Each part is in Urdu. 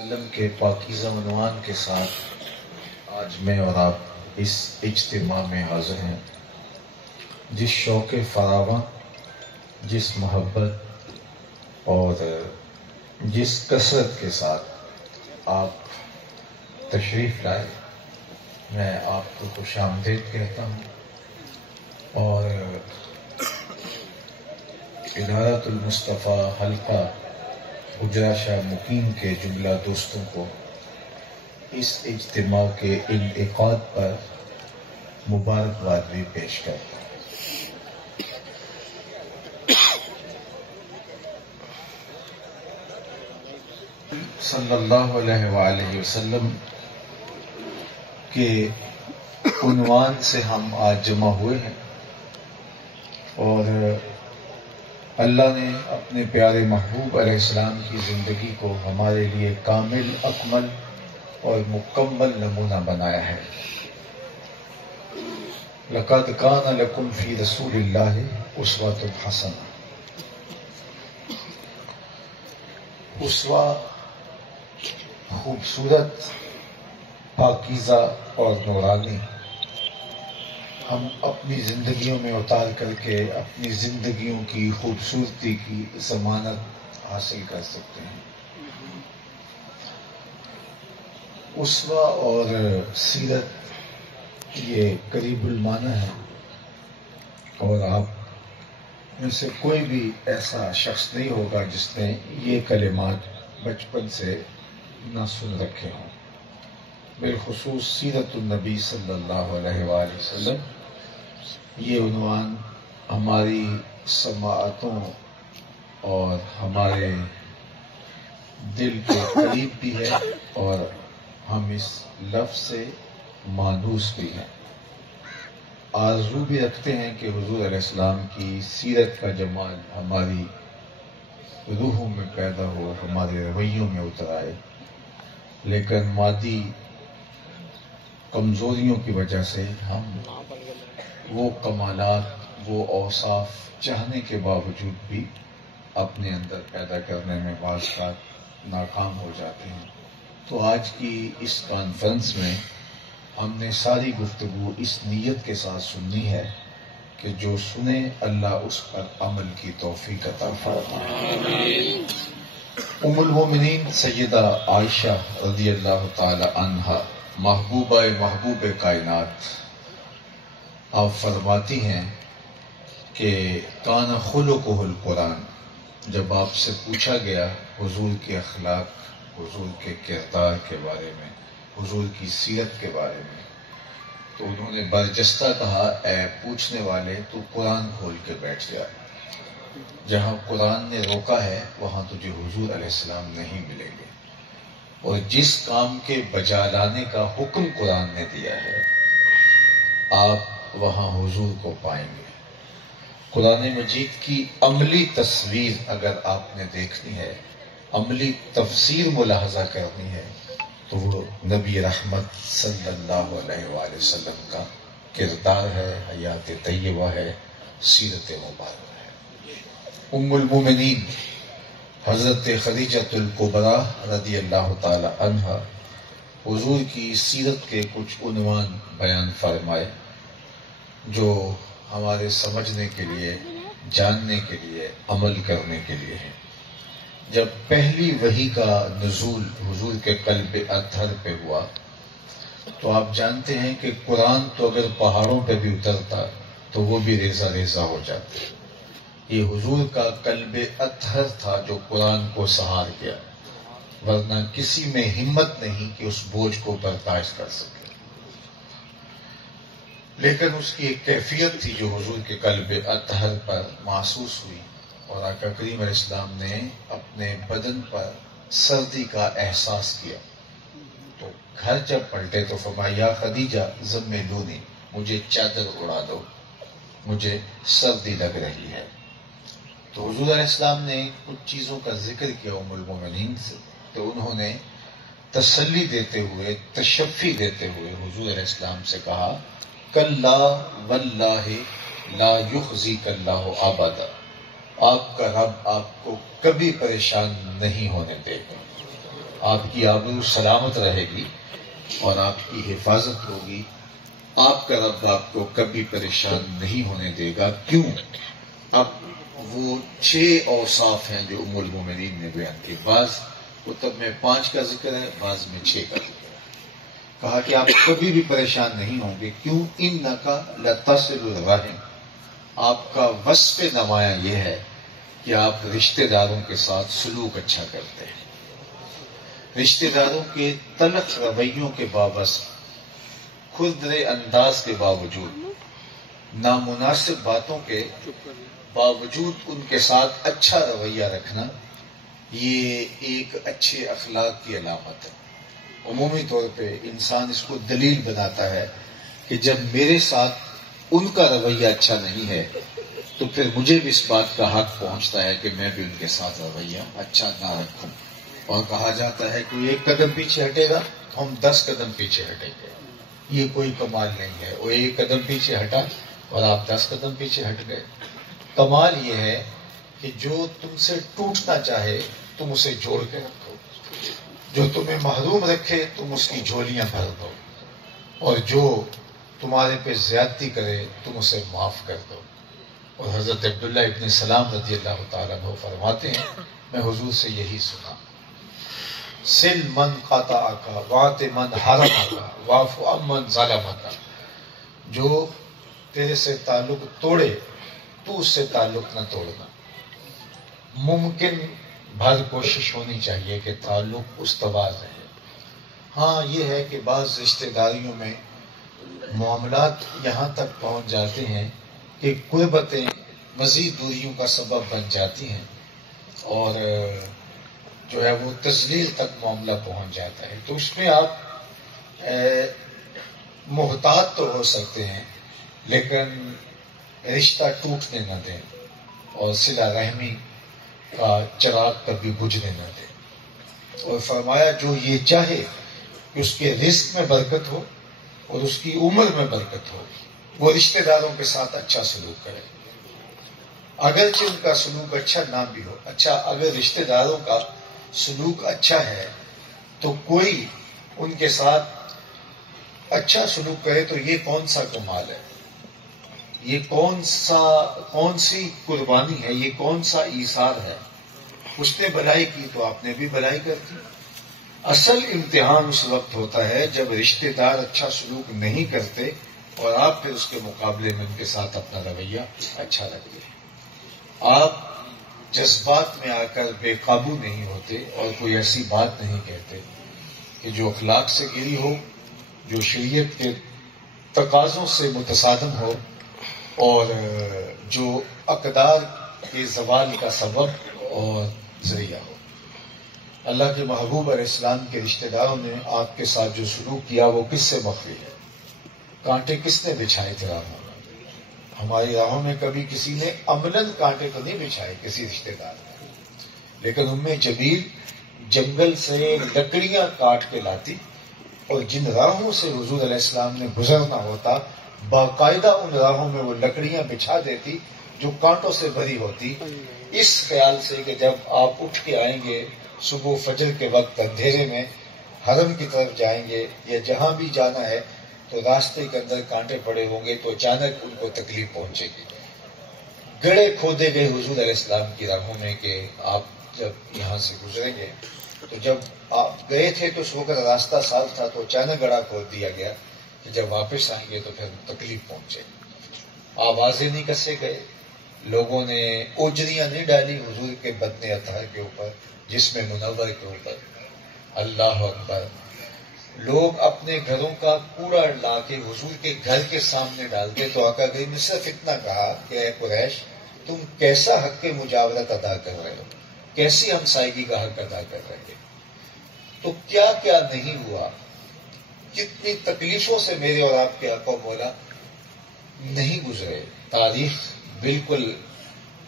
وسلم کے پاکیزہ عنوان کے ساتھ آج میں اور آپ اس اجتماع میں حاضر ہیں. جس شوق فراواں، جس محبت اور جس کثرت کے ساتھ آپ تشریف لائے، میں آپ کو خوش آمدید کہتا ہوں اور ادارۃ المصطفیٰ حلقہ حجرہ شاہ مقیم کے جملہ دوستوں کو اس اجتماع کے انعقاد پر مبارکباد بھی پیش کرتا ہوں. صلی اللہ علیہ وآلہ وسلم کے عنوان سے ہم آج جمع ہوئے ہیں اور اللہ نے اپنے پیارے محبوب علیہ السلام کی زندگی کو ہمارے لیے کامل، اکمل اور مکمل نمونہ بنایا ہے. لَقَدْ كَانَ لَكُمْ فِي رَسُولِ اللَّهِ أُسْوَةٌ حَسَنَةٌ. اسوہ خوبصورت، پاکیزہ اور نورانی ہم اپنی زندگیوں میں اتار کر کے اپنی زندگیوں کی خوبصورتی کی ضمانت حاصل کر سکتے ہیں. اسوہ اور سیرت یہ قریب المعنی ہے اور آپ میں سے کوئی بھی ایسا شخص نہیں ہوگا جس نے یہ کلمات بچپن سے نہ سن رکھے ہوں. بالخصوص سیرت النبی صلی اللہ علیہ وآلہ وسلم، یہ عنوان ہماری سماعتوں اور ہمارے دل کے قریب بھی ہے اور ہم اس لفظ سے مانوس بھی ہیں. آرزو بھی رکھتے ہیں کہ حضور علیہ السلام کی سیرت کا جمال ہماری روحوں میں پیدا ہو، ہمارے رویوں میں اتر آئے، لیکن مادی کمزوریوں کی وجہ سے ہم وہ کمالات، وہ اوصاف چاہنے کے باوجود بھی اپنے اندر پیدا کرنے میں بعض اوقات ناکام ہو جاتے ہیں. تو آج کی اس کانفرنس میں ہم نے ساری گفتگو اس نیت کے ساتھ سننی ہے کہ جو سنے اللہ اس پر عمل کی توفیق عطا فرمائے. ام المومنین سیدہ عائشہ رضی اللہ تعالی عنہا، محبوبہ محبوب کائنات، آپ فرماتی ہیں کہ کان خلقہ القرآن. جب آپ سے پوچھا گیا حضور کے اخلاق، حضور کے کردار کے بارے میں، حضور کی سیرت کے بارے میں، تو انہوں نے برجستہ کہا، اے پوچھنے والے تو قرآن کھول کے بیٹھ جا. جہاں قرآن نے روکا ہے وہاں تجھے حضور علیہ السلام نہیں ملیں گے، اور جس کام کے بجا لانے کا حکم قرآن نے دیا ہے آپ وہاں حضور کو پائیں گے. قرآن مجید کی عملی تصویر اگر آپ نے دیکھنی ہے، عملی تفسیر ملاحظہ کرنی ہے، تو وہ نبی رحمت صلی اللہ علیہ وآلہ وسلم کا کردار ہے، حیات طیبہ ہے، سیرت مبارکہ ہے. ام المومنین حضرت خدیجۃ الکبریٰ رضی اللہ تعالی عنہا حضور کی سیرت کے کچھ عنوان بیان فرمائے جو ہمارے سمجھنے کے لیے، جاننے کے لیے، عمل کرنے کے لیے ہے. جب پہلی وحی کا نزول حضور کے قلب اطہر پہ ہوا تو آپ جانتے ہیں کہ قرآن تو اگر پہاڑوں پہ بھی اترتا تو وہ بھی ریزہ ریزہ ہو جاتے. یہ حضور کا قلب اطہر تھا جو قرآن کو سہار گیا، ورنہ کسی میں ہمت نہیں کہ اس بوجھ کو برداشت کر سکے. لیکن اس کی ایک کیفیت تھی جو حضور کے قلب اطہر پر محسوس ہوئی، اور آقا کریم علیہ السلام نے اپنے بدن پر سردی کا احساس کیا. تو گھر جب پلٹے تو فرمایا، یا خدیجہ زملونی، مجھے چادر اڑا دو، مجھے سردی لگ رہی ہے. تو حضور علیہ السلام نے کچھ چیزوں کا ذکر کیا ام المومنین سے، تو انہوں نے تسلی دیتے ہوئے، تشفی دیتے ہوئے حضور علیہ السلام سے کہا، کلا واللہ لا یخزیک اللہ ابدا، آپ کا رب آپ کو کبھی پریشان نہیں ہونے دے گا. آپ کی آبرو سلامت رہے گی اور آپ کی حفاظت ہوگی. آپ کا رب آپ کو کبھی پریشان نہیں ہونے دے گا. کیوں؟ اب وہ 6 اوصاف ہیں جو ام المومنین نے بیان کی. بعض کتب میں 5 کا ذکر ہے، بعض میں 6 کا ذکر ہے. کہا کہ آپ کبھی بھی پریشان نہیں ہوں گے. کیوں؟ انکا لتصل الرحم، آپ کا وصف نمایاں یہ ہے کہ آپ رشتہ داروں کے ساتھ سلوک اچھا کرتے ہیں. رشتہ داروں کے تلخ رویوں کے باوجود، کھردرے انداز کے باوجود، نامناسب باتوں کے باوجود ان کے ساتھ اچھا رویہ رکھنا، یہ ایک اچھے اخلاق کی علامت ہے. عمومی طور پہ انسان اس کو دلیل بناتا ہے کہ جب میرے ساتھ ان کا رویہ اچھا نہیں ہے تو پھر مجھے بھی اس بات کا حق پہنچتا ہے کہ میں بھی ان کے ساتھ رویہ اچھا نہ رکھوں. اور کہا جاتا ہے کہ 1 قدم پیچھے ہٹے گا تو ہم 10 قدم پیچھے ہٹیں گے. یہ کوئی کمال نہیں ہے. وہ 1 قدم پیچھے ہٹا اور آپ 10 قدم پیچھے ہٹ گئے. کمال یہ ہے کہ جو تم سے ٹوٹنا چاہے تم اسے جوڑ کے رکھو، جو تمہیں محروم رکھے تم اس کی جھولیاں بھر دو، اور جو تمہارے پہ زیادتی کرے تم اسے معاف کر دو. اور حضرت عبداللہ ابن سلام رضی اللہ تعالیٰ عنہ فرماتے ہیں میں حضور سے یہی سنا، سل من قطعک واعط من حرمک واعف عمن ظلمک، جو تیرے سے تعلق توڑے تو اس سے تعلق نہ توڑنا. ممکن بھر کوشش ہونی چاہیے کہ تعلق استوار رہے. ہاں یہ ہے کہ بعض رشتہ داریوں میں معاملات یہاں تک پہنچ جاتے ہیں کہ قربتیں مزید دوریوں کا سبب بن جاتی ہیں اور جو ہے وہ تذلیل تک معاملہ پہنچ جاتا ہے. تو اس میں آپ محتاط تو ہو سکتے ہیں لیکن رشتہ ٹوٹنے نہ دیں اور صلہ رحمی کا چراغ کبھی بجھنے نہ دیں. اور فرمایا جو یہ چاہے کہ اس کے رزق میں برکت ہو اور اس کی عمر میں برکت ہو وہ رشتہ داروں کے ساتھ اچھا سلوک کرے، اگرچہ ان کا سلوک اچھا نہ بھی ہو. اچھا اگر رشتہ داروں کا سلوک اچھا ہے تو کوئی ان کے ساتھ اچھا سلوک کرے تو یہ کون سا کمال ہے، یہ کون سی قربانی ہے، یہ کون سا ایثار ہے. اس نے بھلائی کی تو آپ نے بھی بھلائی کر دی. اصل امتحان اس وقت ہوتا ہے جب رشتہ دار اچھا سلوک نہیں کرتے اور آپ پھر اس کے مقابلے میں ان کے ساتھ اپنا رویہ اچھا رکھتے ہیں. آپ جذبات میں آ کر بے قابو نہیں ہوتے اور کوئی ایسی بات نہیں کہتے کہ جو اخلاق سے گری ہو، جو شریعت کے تقاضوں سے متصادم ہو اور جو اقدار کے زوال کا سبب اور ذریعہ ہو. اللہ کے محبوب علیہ السلام کے رشتہ داروں نے آپ کے ساتھ جو سلوک کیا وہ کس سے مخفی ہے؟ کانٹے کس نے بچھائے تھے راہوں میں؟ ہماری راہوں میں کبھی کسی نے عملاً کانٹے تو نہیں بچھائے کسی رشتہ دار نے، لیکن ام جبیل جنگل سے لکڑیاں کاٹ کے لاتی اور جن راہوں سے حضور علیہ السلام نے گزرنا ہوتا باقاعدہ ان راہوں میں وہ لکڑیاں بچھا دیتی جو کانٹوں سے بھری ہوتی، اس خیال سے کہ جب آپ اٹھ کے آئیں گے صبح فجر کے وقت اندھیرے میں حرم کی طرف جائیں گے یا جہاں بھی جانا ہے تو راستے کے اندر کانٹے پڑے ہوں گے تو اچانک ان کو تکلیف پہنچے گی. گڑے کھودے گئے حضور علیہ السلام کی راہوں میں کہ آپ جب یہاں سے گزریں گے تو جب آپ گئے تھے تو اس وقت راستہ صاف تھا تو اچانک گڑا کھود دیا گیا کہ جب واپس آئیں گے تو پھر تکلیف پہنچے. آوازیں نہیں کسے گئے، لوگوں نے اوجریاں نہیں ڈالی حضور کے بدن اطہر کے اوپر، جسم منور کے اوپر. اللہ اکبر. لوگ اپنے گھروں کا کوڑا لا کے حضور کے گھر کے سامنے ڈالتے تو آقا کریم نے صرف اتنا کہا کہ اے قریش تم کیسا حق مجاورت ادا کر رہے ہو، کیسی ہمسائیگی کا حق ادا کر رہے ہیں. تو کیا کیا نہیں ہوا، کتنی تکلیفوں سے میرے اور آپ کے آقا مولا نہیں گزرے. تاریخ بالکل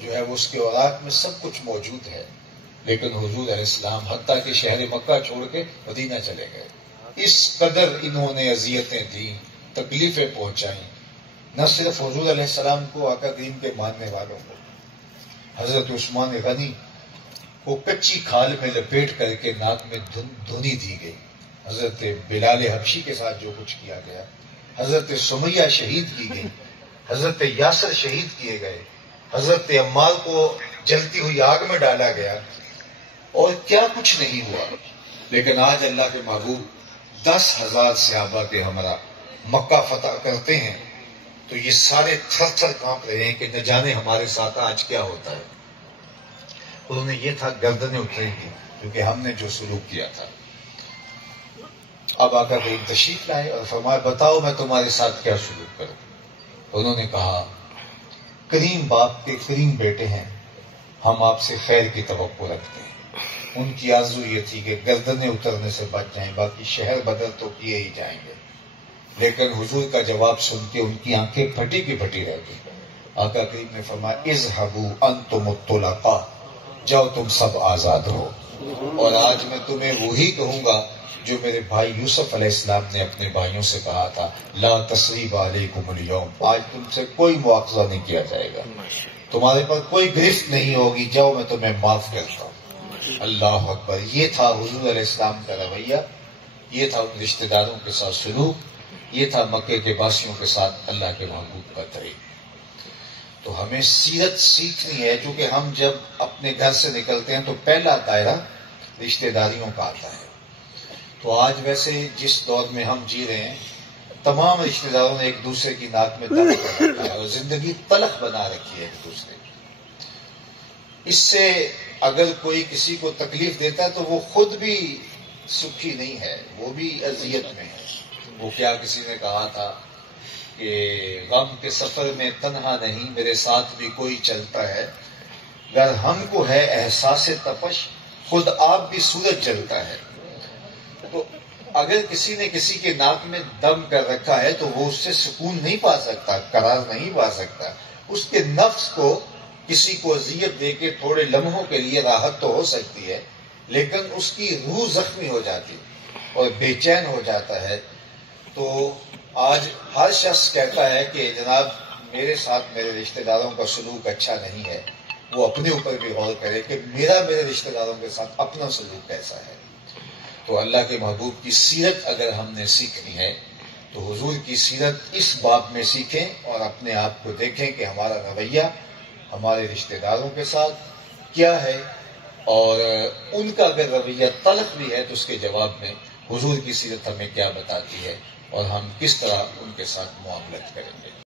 جو ہے وہ اس کے اوراق میں سب کچھ موجود ہے، لیکن حضور علیہ السلام حتیٰ کہ شہر مکہ چھوڑ کے مدینہ چلے گئے. اس قدر انہوں نے اذیتیں دیں، تکلیفیں پہنچائیں، نہ صرف حضور علیہ السلام کو، آقا کریم کے ماننے والوں کو. حضرت عثمان غنی کو کچی کھال میں لپیٹ کر کے ناک میں دھنی دی گئی. حضرت بلال حبشی کے ساتھ جو کچھ کیا گیا، حضرت سمیہ شہید کی گئی، حضرت یاسر شہید کیے گئے، حضرت عمار کو جلتی ہوئی آگ میں ڈالا گیا، اور کیا کچھ نہیں ہوا. لیکن آج اللہ کے محبوب 10,000 صحابہ کے ہمراہ مکہ فتح کرتے ہیں تو یہ سارے تھر تھر کانپ رہے ہیں کہ نہ جانے ہمارے ساتھ آج کیا ہوتا ہے. انہوں نے یہ تھا گردنیں اتریں گی کیونکہ ہم نے جو سلوک کیا تھا. اب آ کر وہ تشریف لائے اور فرمایا بتاؤ میں تمہارے ساتھ کیا سلوک کروں. انہوں نے کہا کریم باپ کے کریم بیٹے ہیں، ہم آپ سے خیر کی توقع رکھتے ہیں. ان کی آرزو یہ تھی کہ گردنیں اترنے سے بچ جائیں، باقی شہر بدل تو کیے ہی جائیں گے. لیکن حضور کا جواب سن کے ان کی آنکھیں پھٹی کی پھٹی رہ گئی. آقا کریم نے فرمایا اذهبوا انتم الطلقاء، جاؤ تم سب آزاد ہو. اور آج میں تمہیں وہی کہوں گا جو میرے بھائی یوسف علیہ السلام نے اپنے بھائیوں سے کہا تھا، لا تثریب علیکم اليوم، آج تم سے کوئی مواخذہ نہیں کیا جائے گا، تمہارے پر کوئی گرفت نہیں ہوگی، جاؤ میں تمہیں معاف کرتا ہوں. اللہ اکبر. یہ تھا حضور علیہ السلام کا رویہ، یہ تھا ان رشتہ داروں کے ساتھ سلوک، یہ تھا مکے کے باسیوں کے ساتھ اللہ کے محبوب کا طریق. تو ہمیں سیرت سیکھنی ہے، چونکہ ہم جب اپنے گھر سے نکلتے ہیں تو پہلا دائرہ رشتہ داریوں کا آتا ہے. تو آج ویسے جس دور میں ہم جی رہے ہیں، تمام رشتہ داروں نے ایک دوسرے کی ناک میں دم کر رکھا ہے اور زندگی تلخ بنا رکھی ہے ایک دوسرے کی. اس سے اگر کوئی کسی کو تکلیف دیتا ہے تو وہ خود بھی سکھی نہیں ہے، وہ بھی اذیت میں ہے. وہ کیا کسی نے کہا تھا کہ غم کے سفر میں تنہا نہیں، میرے ساتھ بھی کوئی چلتا ہے، گر ہم کو ہے احساس تپش، خود آپ بھی سورج جلتا ہے. تو اگر کسی نے کسی کے ناک میں دم کر رکھا ہے تو وہ اس سے سکون نہیں پا سکتا، قرار نہیں پا سکتا. اس کے نفس کو کسی کو اذیت دے کے تھوڑے لمحوں کے لیے راحت تو ہو سکتی ہے، لیکن اس کی روح زخمی ہو جاتی اور بے چین ہو جاتا ہے. تو آج ہر شخص کہتا ہے کہ جناب میرے ساتھ میرے رشتہ داروں کا سلوک اچھا نہیں ہے. وہ اپنے اوپر بھی غور کرے کہ میرے رشتہ داروں کے ساتھ اپنا سلوک کیسا ہے. تو اللہ کے محبوب کی سیرت اگر ہم نے سیکھنی ہے تو حضور کی سیرت اس باب میں سیکھیں اور اپنے آپ کو دیکھیں کہ ہمارا رویہ ہمارے رشتہ داروں کے ساتھ کیا ہے، اور ان کا اگر رویہ تلخ بھی ہے تو اس کے جواب میں حضور کی سیرت ہمیں کیا بتاتی ہے اور ہم کس طرح ان کے ساتھ معاملت کریں گے.